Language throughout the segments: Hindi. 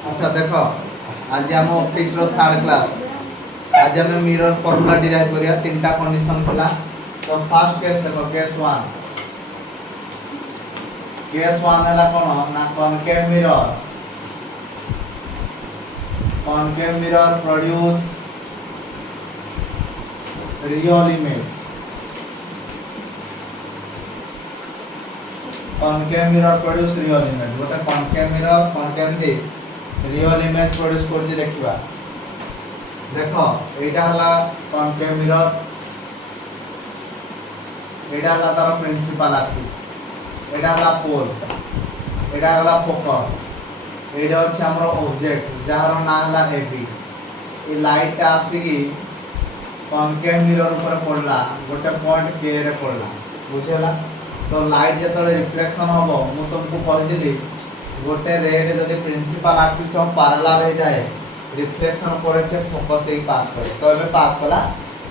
अच्छा देख आज आम ऑप्टिक्स रो थर्ड क्लास आज आम मिरर फॉर्मूला डिराइव करिया तीनटा कंडीशन थिला। तो फर्स्ट केस देखो केस 1 हला कोन ना concave mirror produce real image. Concave mirror produce real image गोटे कॉनकेव मिरर कॉनकेव दे रियल इमेज प्रोड्यूस करछि देखिबा। देखो एटा हला कॉनकेव मिरर एटा हला तार प्रिंसिपल एक्सिस एटा हला पोल एटा हला फोकस एटा अछि हमर ऑब्जेक्ट जहार नाम हला एबी। ए लाइट आसी की कॉनकेव मिरर ऊपर पड़ला गोटे पॉइंट के रे पड़ला बुझेला। तो लाइट जतले रिफ्लेक्शन होबो मु तुमको कहि दिली गोटे रे रे जदि प्रिंसिपल एक्सिस ऑफ पैरेलल हो जाए रिफ्लेक्शन करे से फोकस दे पास करे। तो एबे पास कला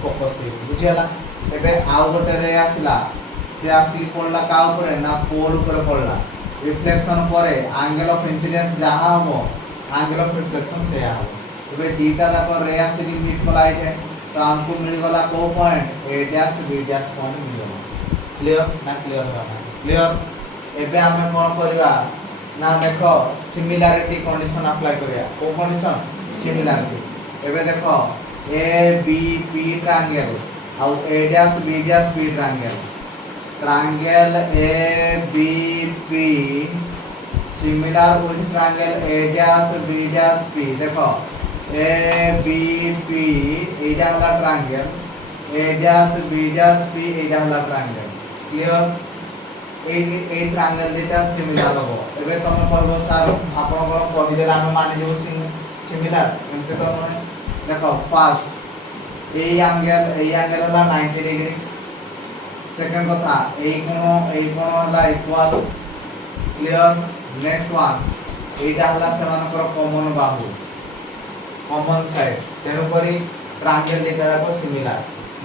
फोकस दे बुझेला। एबे आउ गोटे रे आसिला से आसी पड़ला का ऊपर ना पोल ऊपर पड़ला रिफ्लेक्शन करे एंगल ऑफ इंसिडेंस जहां हो एंगल ऑफ रिफ्लेक्शन से आ एबे दीटा जाको रे आसी मीट को लाइट है। तो हमको मिल गला को point A dash B dash point मिल गला। क्लियर ना क्लियर होला क्लियर। एबे हमें कोन करबा ना देखो सिमिलैरिटी कंडीशन अप्लाई करिया को कंडीशन सिमिलैरिटी। एबे देखो ए बी पी ट्रायंगल और A dash B triangle triangle A B P similar with triangle A dash P. देखो ए बी पी एटा वाला ट्रायंगल ए डैश पी एटा वाला ट्रायंगल। क्लियर ए ट्रायंगल देटा सिमिलर हो। एबे तुम कहबो सर आपन को कहि देला हम मानि जो सिमिलर एमते तो देखो फर्स्ट ए एंगल होला 90 डिग्री। सेकंड कथा ए कोण होला इक्वल। क्लियर। नेक्स्ट वन एटा होला सेमानकर कॉमन बाहु कॉमन साइड तेनु करी ट्रायंगल देटा जाको सिमिलर।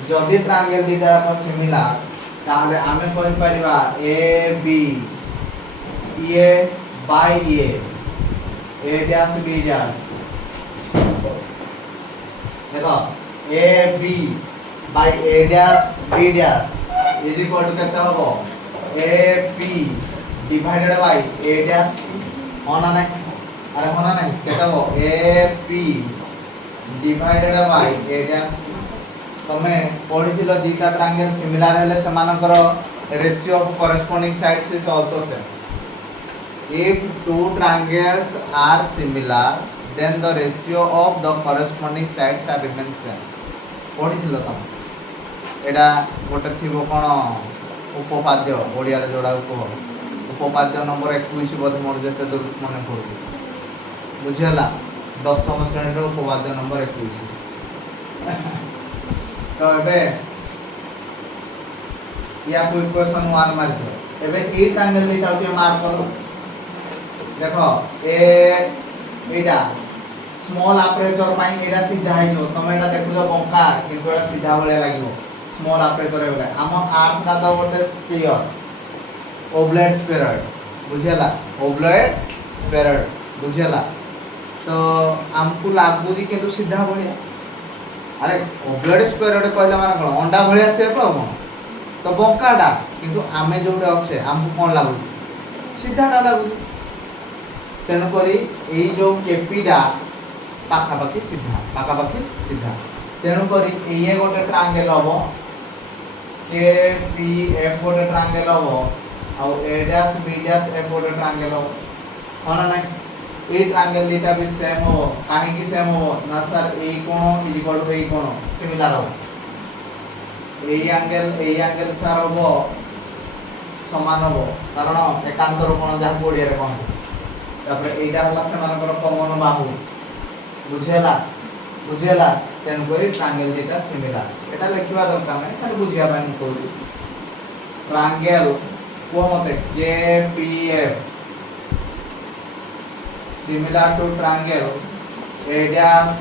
जदि ट्रायंगल देटा जाको सिमिलर ताहले आमे कहि परिबा A B A by A dash B dash. देखो A B by A dash B dash is equal to केते होबो A P divided by A dash होना नहीं अरे होना नहीं केते होबो A P divided by A dash. तमे पढिथिलो दीटा ट्रायंगल सिमिलर हेले समानकर ratio of corresponding sides is also same. If two triangles are similar then the ratio of the corresponding sides are remain same। पढिथिलो तम एडा गोटे थिबो कोन उपपाद्य ओडिया रे जोडा उपपाद्य नंबर 21 बोध मोर जते दूर मने पड़ू बुझियला 10म श्रेणी रो उपपाद्य नंबर 21। तो एबे या कोई क्वेश्चन 1 मार दो। एबे ए ट्रायंगल देटा के मार्क करो। देखो ए एटा स्मॉल अपर्चर पाई एटा सीधा आइलो तमे एटा देखुलो बंका किंतु एटा सीधा भले लागिवो स्मॉल अपर्चर हेबे। हम आर्म ता तो गोटे sphere oblate sphere बुझियला oblate sphere बुझियला। तो हमको लागु जी किंतु सीधा भले अरे ओब्लेट स्फीयर कहले माने कोन अंडा भलिया शेप हो तो बंकाटा किंतु आमे जोटे अच्छे हमको कोन लागु सीधाटा लागु। तेन करी एई जो केपीडा पाखापाखी सीधा तेन करी एई गोटे ट्रायंगल हबो के पी एफ गोटे ट्रायंगल हबो और A dash B dash F गोटे ट्रायंगल हबो होना नहीं। ए ट्रायंगल देटा भी सेम हो काहे की सेम हो ना सर ए कोण इज इक्वल टू ए कोण सिमिलर हो ए एंगल सर हो समान हो कारण एकांतर कोण जा कोडिया रे कोण तापर एटा होला सेमानकर कॉमन बाहु बुझेला तेन करी ट्रायंगल देटा सिमिलर एटा लिखिबा दरकार नै खाली बुझिया बानी कहू। ट्रायंगल को मते के P F similar to triangle A dash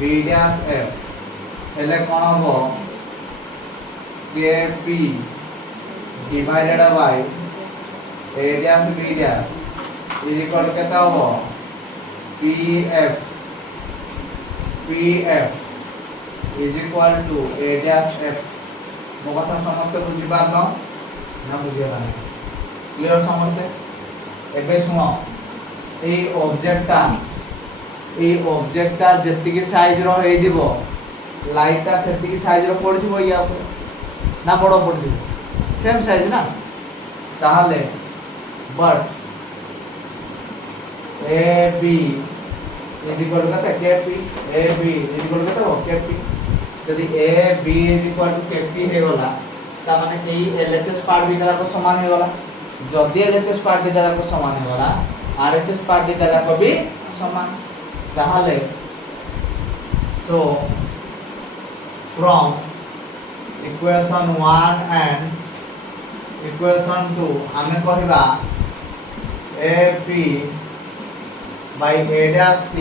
B dash F हेले कोन हो KP divided by A dash B dash is equal to केता हो PF is equal to A dash F ମୋ କଥା ସମସ୍ତେ ବୁଝି ପାରନ ନା ବୁଝିଗଲା ନାହିଁ କ୍ଲିୟର ସମସ୍ତେ ଏବେ ଶୁଣ এই অবজেক্টটা যেତିକି ସାଇଜର ହେଇଯିବ ଲାଇଟଟା ସେତିକି ସାଇଜର ପଡ଼ିଥିବ ୟା ଉପରେ ନା ବଡ଼ ପଡ଼ିଥିବ ସେମ୍ ସାଇଜ ନା ତାହେଲେ but AB is equal to kete KP AB is equal to kete KP যদি AB is equal to KP हे गला ता माने एई LHS पार्ट दिटा को समान हे गला जदी LHS पार्ट दिटा को समान हे गला RHS पार्ट दिटा को भी समान ताहले so from equation 1 and equation 2 हमें कहबा AP by A dash P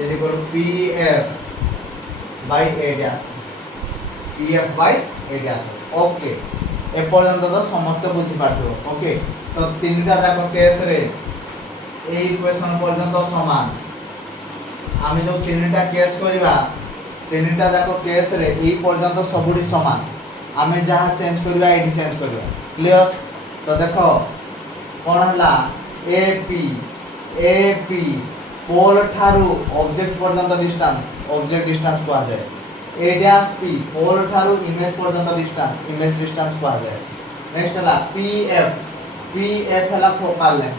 is equal to PF by A dash PF by A dash okay A पर्यंत तो समस्त बुझी पारथो ओके तो तीनटा जाक केस रे ए इक्वेशन पर्यंत समान आमी जो तीनटा केस करबा तीनटा जाक केस रे ए पर्यंत सबुडी समान आमे जहा चेंज करबा एडी चेंज करबा क्लियर तो देखो कोन हला AP पोल ठारू ऑब्जेक्ट पर्यंत डिस्टेंस ऑब्जेक्ट डिस्टेंस को आ जाए A dash P पोल ठारू इमेज पर्यंत डिस्टेंस इमेज डिस्टेंस को आ जाए नेक्स्ट हला PF हला फोकल लेंथ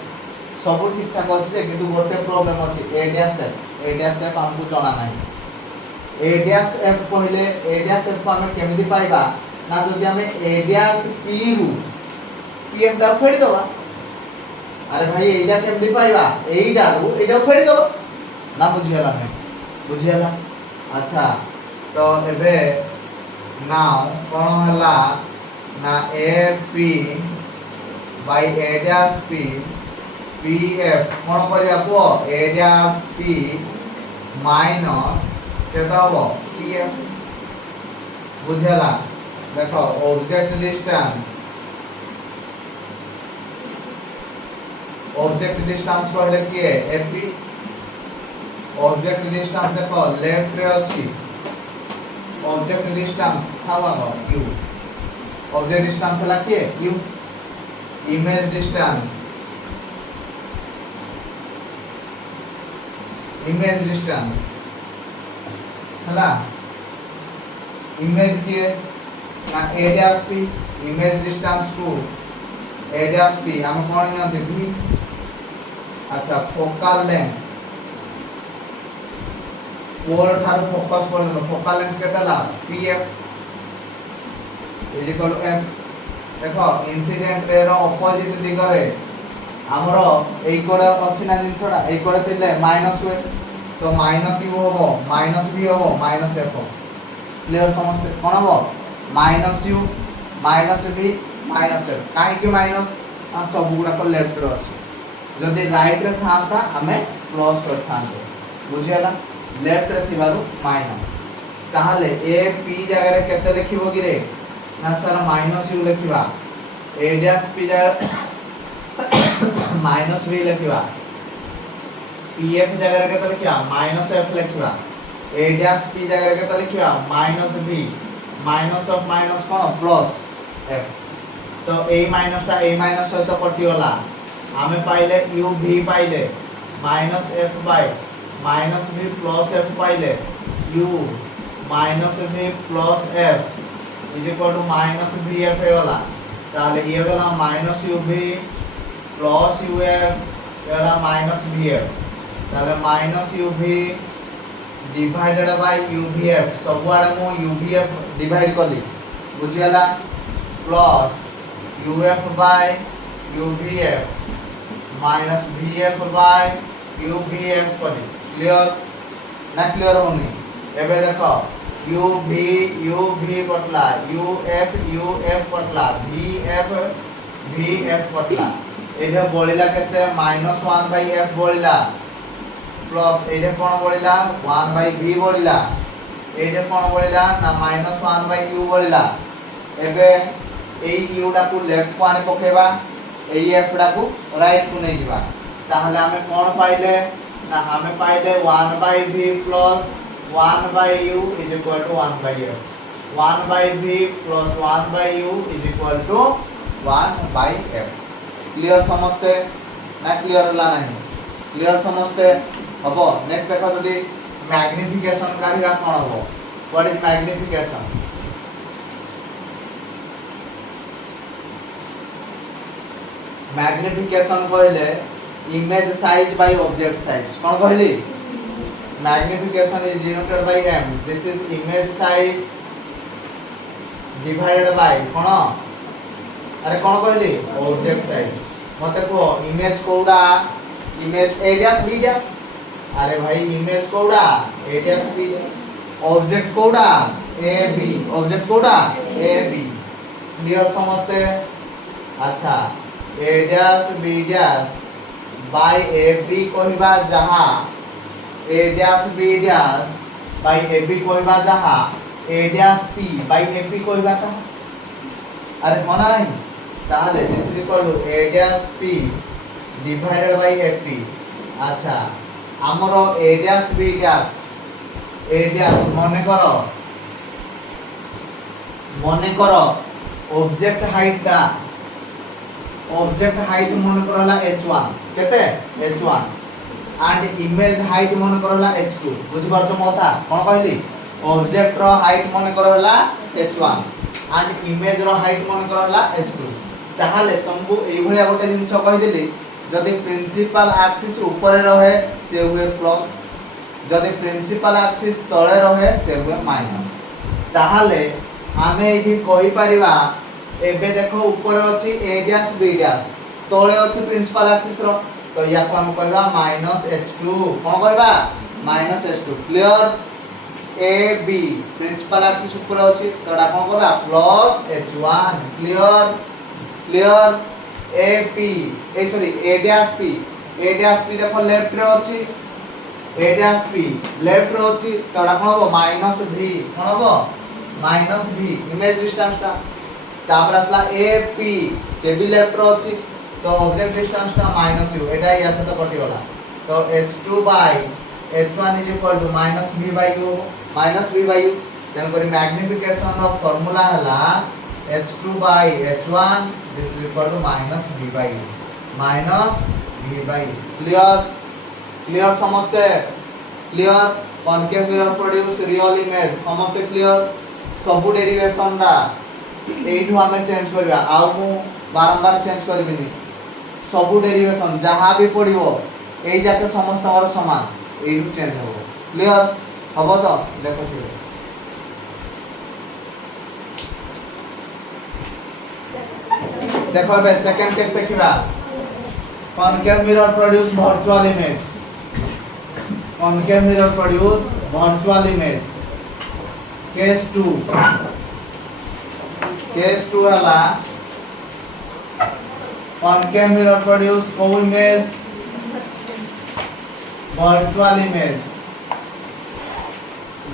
सब ठीक ठाक अछि किंतु गोटे प्रॉब्लम अछि A dash F हमकु जाना नाही A dash F कहले A dash F को हम केमिति पाइबा ना जदि हमें A dash P रु PF दा फेडी दबा अरे भाई एइडा केमदी पाइबा एइडा रु एइडा फेडी दबो ना बुझियला नै बुझियला अच्छा तो एबे नाउ कोन हला ना AP by A dash P PF कोन करिया को A dash P माइनस केता हो PF बुझियला देखो ऑब्जेक्ट डिस्टेंस कहले कि AP ऑब्जेक्ट डिस्टेंस देखो लेफ्ट रे अछि ऑब्जेक्ट डिस्टेंस थावा q ऑब्जेक्ट डिस्टेंस हला कि q इमेज डिस्टेंस हला इमेज के ना A dash P image distance to A dash P हम कोन जानते v अच्छा फोकल लेंथ पोल ठारू फोकस पर्यंत फोकल लेंथ केतला PF is equal to F देखो इंसिडेंट रे रो ऑपोजिट दिगरे हमरो एई कोडा अछि ना जिंसडा एई कोडा थिले माइनस हुए तो माइनस u होबो माइनस v होबो माइनस f हो क्लियर समझते कोन होबो minus u minus v minus f काहे कि माइनस आ सब गुडा को लेफ्ट रो अछि जदि राइट रे थांता हमें प्लस कर थांते बुझियला लेफ्ट रे थिबारु माइनस ताहाले a p जगह रे केते लिखिबो कि रे ना सर माइनस u लिखिबा a dash p जगह माइनस v लिखिबा pf जगह रे केते लिखिबा माइनस f लिखिबा a dash p जगह रे केते लिखिबा minus v minus of minus कोन प्लस f तो a माइनस ता a माइनस सहित कटियोला हमें पाइले u v पाइले minus f by minus v plus f पाइले u minus v plus f is equal to minus vf होला ताले ये वाला माइनस uv प्लस uf वाला माइनस vf ताले minus uv divided by uvf सब आडे मो uvf डिवाइड करली बुझियाला plus uf by uvf minus vf by uvf करी क्लियर ना क्लियर होनी एबे देखो uv कटला uf कटला vf कटला एजे बोलिला केते -1 by f बोलिला plus AJ cone बोलिला 1 by v बोलिला एजे कोन बोलिला ना -1 बाय u बोलिला एबे एई u डा को लेफ्ट को आने पकेबा एई f डा को राइट को नै जिबा ताहले हमें कौन पाइले ना हमें पाइले 1/v plus 1/u is equal to 1/f 1/v plus 1/u is equal to 1/f clear समझते ना क्लियर होला नहीं क्लियर समझते हबो नेक्स्ट देखो जदी मैग्निफिकेशन काढिया कोन हबो व्हाट इज मैग्निफिकेशन मैग्निफिकेशन कहले image size by object size कौन कहली magnification is denoted by m this is image size divided by कौन अरे कौन कहली ऑब्जेक्ट साइज मते को इमेज कोडा image a dash b dash अरे भाई इमेज कोडा a डैश b ऑब्जेक्ट कोडा a b ऑब्जेक्ट कोडा a b क्लियर समझते अच्छा a dash b dash by a b कहबा जहां a dash b dash by a b कहबा जहां a dash p by a p कहबा का अरे कोना नहीं ताहले this is equal to a dash p divided by a p अच्छा हमरो a dash b dash a dash मने करो ऑब्जेक्ट हाइट मन करला h1 केते h1 एंड इमेज हाइट मन करला h2 बुझि परछ मोथा कोन कहली ऑब्जेक्ट रो हाइट मन करला h1 and image row height मन करला h2 ताहाले तुमको एई भलिया गोटे जिंस कहि देली जदि प्रिंसिपल एक्सिस ऊपर रहे से हुए प्लस जदि प्रिंसिपल एक्सिस तळे रहे से हुए माइनस ताहाले आमे एही कहि परिबा एबे देखो ऊपर अछि a डैश b डैश तळे अछि प्रिंसिपल एक्सिस रो तो या को हम करबा -h2 कोन करबा -h2 clear a b principal axis ऊपर अछि तडा कोन करबा +h1 क्लियर a p ए सॉरी a डैश p देखो लेफ्ट रे अछि a डैश p लेफ्ट रे अछि तडा कोन हो -v कोन हो -v इमेज डिस्टेंस ता तापर असला AP से भी लेफ्ट रो अछि तो ऑब्जेक्ट डिस्टेंस ता -u एटा या से तो कटि होला तो h2 by h1 is equal to -v/u then करी मैग्निफिकेशन ऑफ फार्मूला हला h2 by h1 this is equal to -v/u clear समझते clear concave mirror produce real image समझते क्लियर सब डेरिवेशन रा एइठु हमें चेंज करबा आ मु बारंबार चेंज करबिनी सब डेरिवेशन जहां भी पड़िबो एई जाके समस्त और समान एइठु चेंज हो क्लियर हबो तो देखो छी देखो बे सेकंड केस देखिबा concave mirror produce virtual image case 2 हला कॉनकेव मिरर प्रोड्यूस को इमेज वर्चुअल इमेज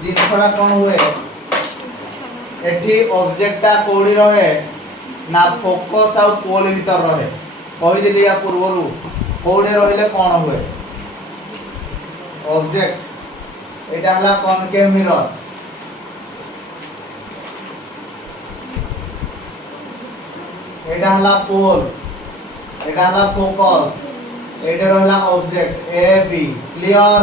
जिनखड़ा कोन हुए एठी ऑब्जेक्टटा कोडी रहे ना फोकस आ पोल भीतर रहे कहि दिली या पूर्वरु कोडे रहिले कोन हुए ऑब्जेक्ट एटा हला कॉनकेव मिरर एटा हला पोल एटा हला फोकस एटा रहला ऑब्जेक्ट ए बी क्लियर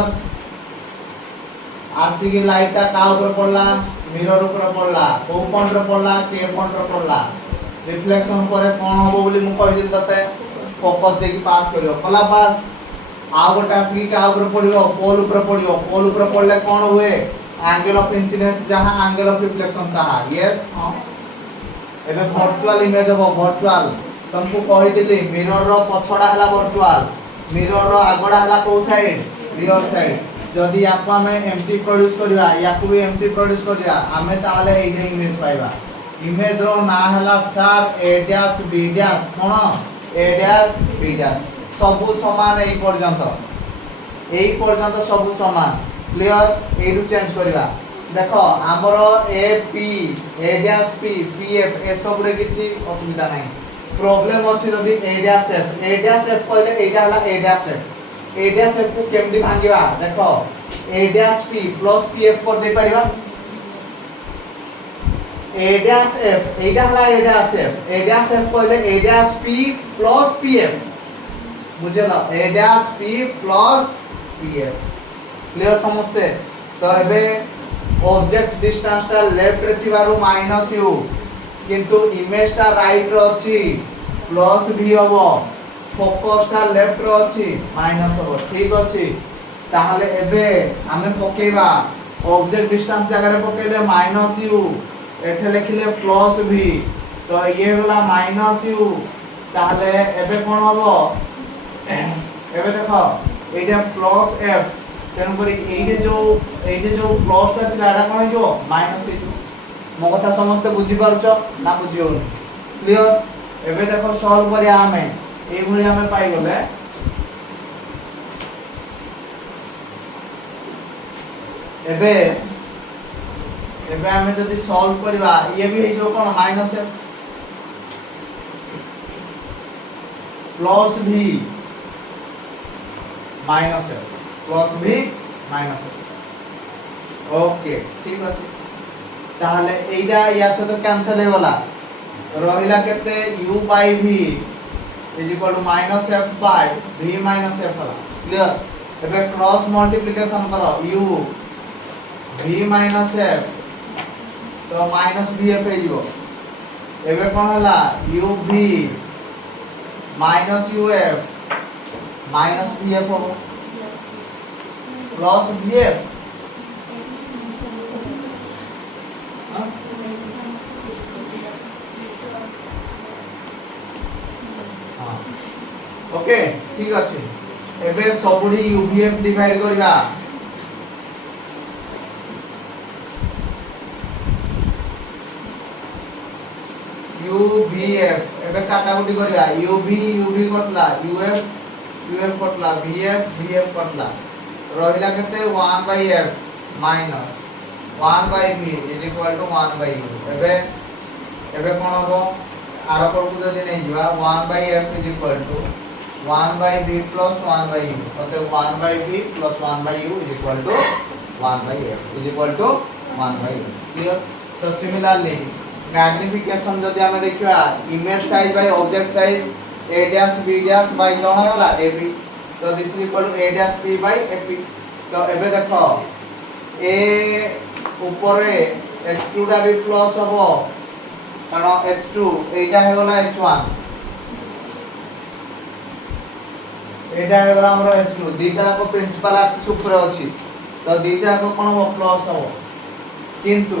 आसी की लाइटटा का ऊपर पड़ला मिरर ऊपर पड़ला को पॉइंट रे पड़ला के पॉइंट रे पड़ला रिफ्लेक्शन करे कोन होबो बोली मु कहि दिल तते फोकस देखि पास करियो कला पास आ गोटा आसी की का ऊपर पड़ियो पोल ऊपर पड़ले कोन हुए एंगल ऑफ इंसिडेंस जहां एंगल ऑफ रिफ्लेक्शन ताहा यस हां एबे वर्चुअल इमेज हो वर्चुअल तुमको कहि दिली मिरर रो पछडा हला वर्चुअल मिरर रो आगडा हला को साइड रियल साइड जदी आपको हमें एम्प्टी प्रोड्यूस करिया याकू भी एम्प्टी प्रोड्यूस करिया हमें ताले एही इमेज पाइबा इमेज रो ना हला sir a dash b dash cone a dash b dash सब समान एई पर्यंत सब समान क्लियर एडु चेंज करिया देखो हमरो A P A dash P P F A सब रे किछि असुविधा नाही प्रॉब्लम अछि जदी a डैश f कहले एटा हला a डैश f को केमदी भांगिबा देखो a dash p plus pf कर दे परिबा a डैश f एटा हला a डैश f कहले a dash p plus pf बुझला a dash p plus pf clear समझते तो एबे ऑब्जेक्ट डिस्टेंस टा लेफ्ट रे थिबारु माइनस u किंतु इमेज टा राइट रे अछि प्लस v हबो फोकस टा लेफ्ट रे अछि माइनस हबो ठीक अछि ताहले एबे हमें पकेबा ऑब्जेक्ट डिस्टेंस जगह रे पकेले माइनस u एठे लिखले प्लस v तो ये वाला माइनस u ताहले एबे कोन हबो एबे देखो एटा प्लस f तेन करी एइटे जो प्लस ता थिला एटा कोन हिजो माइनस हिजो मो कथा समस्त बुझी पारुछो ना बुझियो क्लियर एबे देखो सॉल्व करिया हमें ए भली हमें पाई गले एबे हमें जदी सॉल्व करबा ये भी हिजो कोन minus f plus v minus f plus v minus f okay ठीक अछि ताहले एइडा या से तो कैंसिल हे वाला रहिला केते u by v is equal to minus f by v minus f वाला क्लियर एबे क्रॉस मल्टीप्लिकेशन करो u v माइनस f तो माइनस vf हे जिवो एबे कोन हला u v minus uf minus vf हो प्लस vf ओके ठीक अछि एबे सबुडी uvf डिवाइड करिया uvf एबे काटाकुटी करिया uv कटला uf कटला vf कटला रहिला केते 1/f minus 1/v is equal to 1/u एबे कोन हो आर पर को जदी नै जिवा 1/f is equal to 1/v plus 1/u मतलब 1/v plus 1/u is equal to 1/f is equal to 1/u clear तो सिमिलरली मैग्निफिकेशन जदी हमें देखिबा image size by object size a dash b dash by कोन होला ab तो this is equal to a dash p by ap तो एबे देखो a ऊपर h2 दा भी प्लस हबो कारण h2 एटा हे होला h1 एटा हे होला हमर h2 दीटा को प्रिंसिपल एक्सिस ऊपर अछि तो दीटा को कोन हो प्लस हो किंतु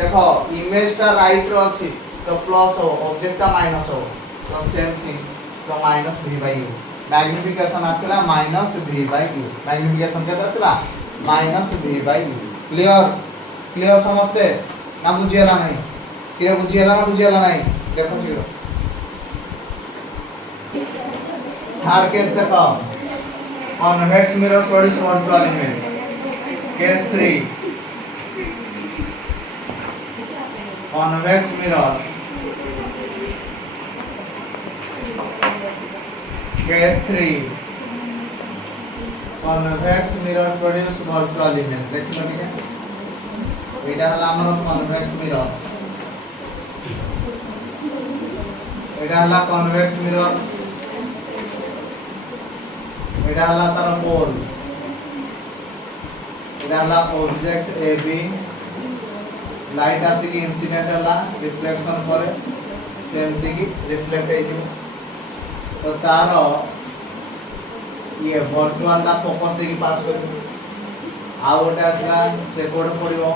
देखो इमेज टा राइट रो अछि तो प्लस हो ऑब्जेक्ट का माइनस हो तो सेम थिंग तो minus v by u magnification आछला minus v by u magnification केता आछला minus v by u clear समझते ना बुझियला नहीं क्लियर बुझियला ना बुझियला नहीं देखो जीरो थर्ड केस देखो convex mirror produce virtual image case 3 convex mirror case 3 convex mirror produce virtual image देखिलो ठीक है एटा हला हमर कॉन्वेक्स मिरर एटा हला कॉन्वेक्स मिरर एटा हला तार पोल एटा हला ऑब्जेक्ट AB लाइट आसी की इंसिडेंट हला रिफ्लेक्शन करे सेमती की रिफ्लेक्ट हे जो तो तार ये वर्चुअल ला फोकस देखि पास करियो आउट आसला से कोड पडियो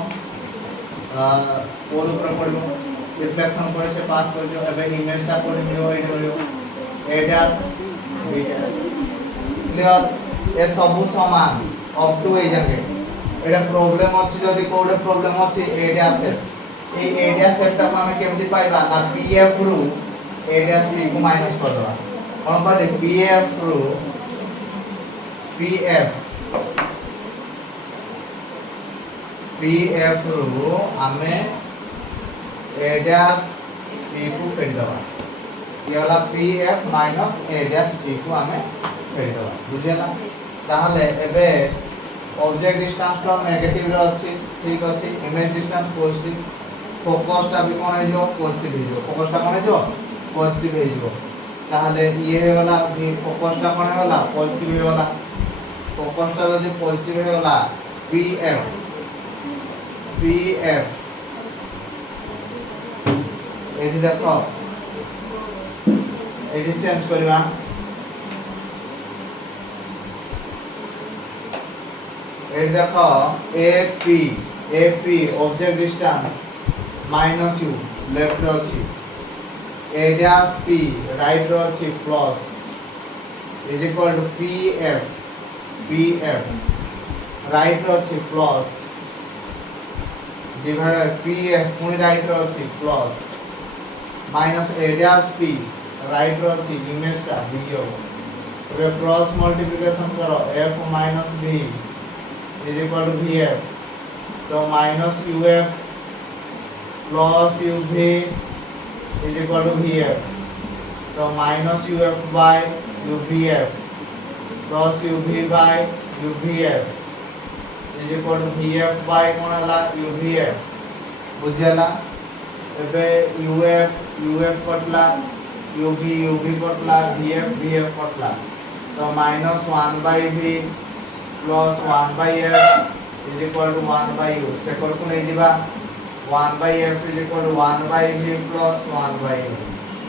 पोल ऊपर पडियो रिफ्लेक्शन करे से पास करियो एबे इमेज ता पडियो ए पडियो ए dash B dash clear A सब समान अप टू ए जाके एटा प्रॉब्लम अछि जदी कोड प्रॉब्लम अछि ए डैश ए डैश टा हम केमति पाइबा ना pf रु ए डैश p को माइनस कर दवा कोन करे pf रु pf रु हमें a डैश p को फेर दबा ये वाला pf minus a dash p को हमें फेर दबा बुझेला ताहले एबे ऑब्जेक्ट डिस्टेंस तो नेगेटिव रे अछि ठीक अछि इमेज डिस्टेंस पॉजिटिव फोकस टा भी कोन हे जो पॉजिटिव हे जो फोकस टा कोन हे जो पॉजिटिव हे जो ताहले ये हे वाला भी फोकस टा कोन हे वाला पॉजिटिव हे वाला फोकस टा जदी पॉजिटिव हे वाला pf एठी देखो एठी चेंज करबा एठी देखो AP object distance minus u left रे अछि a डैश p राइट रे अछि plus is equal to pf right रे अछि प्लस डिवाइड pf पुनी राइट रे अछि plus minus a dash p right रे अछि इमेज का वीडियो रे क्रॉस मल्टीप्लिकेशन करो f minus v is equal to vf तो minus uf plus uv is equal to vf तो minus uf by uvf plus uv bye uvf is equal to vf by कोन हला uvf बुझेला एबे uf कटला uv कटला vf कटला तो minus 1 by v plus 1 by f is equal to 1 by u second को नै दिबा 1 by f is equal to 1 by v plus 1 by u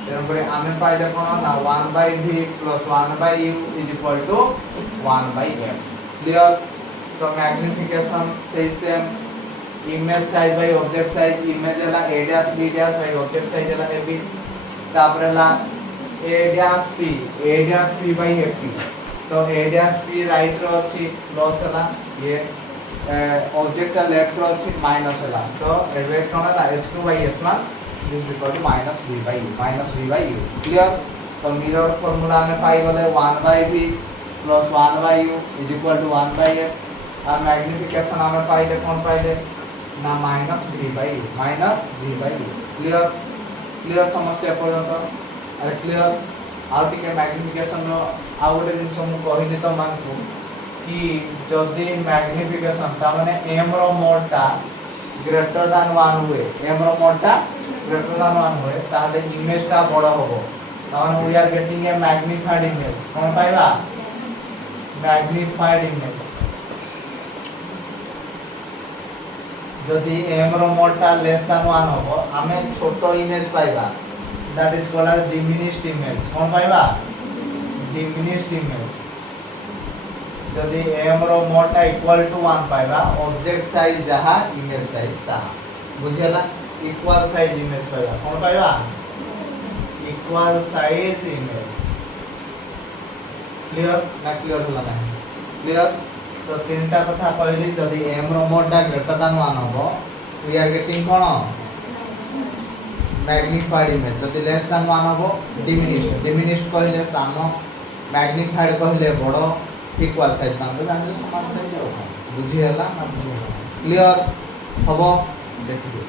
तेन परे आमे पाइले कोन ना 1 by v plus 1 by u is equal to 1 by f clear तो मैग्निफिकेशन सही same image size by object size image हला a dash b dash bye object size हला ab तापरे ला a dash p by fp तो a डैश p राइट रो अछि प्लस हला ये ऑब्जेक्ट का लेफ्ट रो अछि माइनस हला तो एबे कोन हला h2 by h1 this is equal to minus v by u clear तो मिरर फार्मूला में पाई गले 1 by v plus 1 by u is equal to 1 by f और मैग्निफिकेशन हमें पाइले कौन पाइले ना minus v by u clear समझते पर्यंत अरे क्लियर आउ टिके मैग्निफिकेशन रो आउ गोटे जिन हम कहिनी तो मानकु कि जदी मैग्निफिकेशन ता माने m रो मोड टा ग्रेटर देन 1 हुए m रो मोड टा ग्रेटर देन 1 हुए ताले इमेज टा बड़ होबो ताने we are getting a magnified image कोन पाइबा मैग्निफाइड इमेज जदि m रो मोड टा लेस देन 1 होबो हमें छोटो इमेज पाइबा that is called as diminished image कोन पाइबा डिमिनिश्ड इमेज जदि m रो मोड टा इक्वल टू 1 पाइबा ऑब्जेक्ट साइज जहा इमेज साइज ता बुझेला इक्वल साइज इमेज पाइबा कोन पाइबा इक्वल साइज इमेज क्लियर ना क्लियर होला ना क्लियर तो तीनटा कथा कहली जदि m रो मोड टा ग्रेटर देन 1 होबो वी आर गेटिंग कोन मैग्निफाइड इमेज जदि लेस देन 1 होबो डिमिनिश्ड कहले सानो मैग्निफाइड कहले बड़ो इक्वल साइज तांबे जाने समान साइज हो बुझी हला ना क्लियर हबो देखिए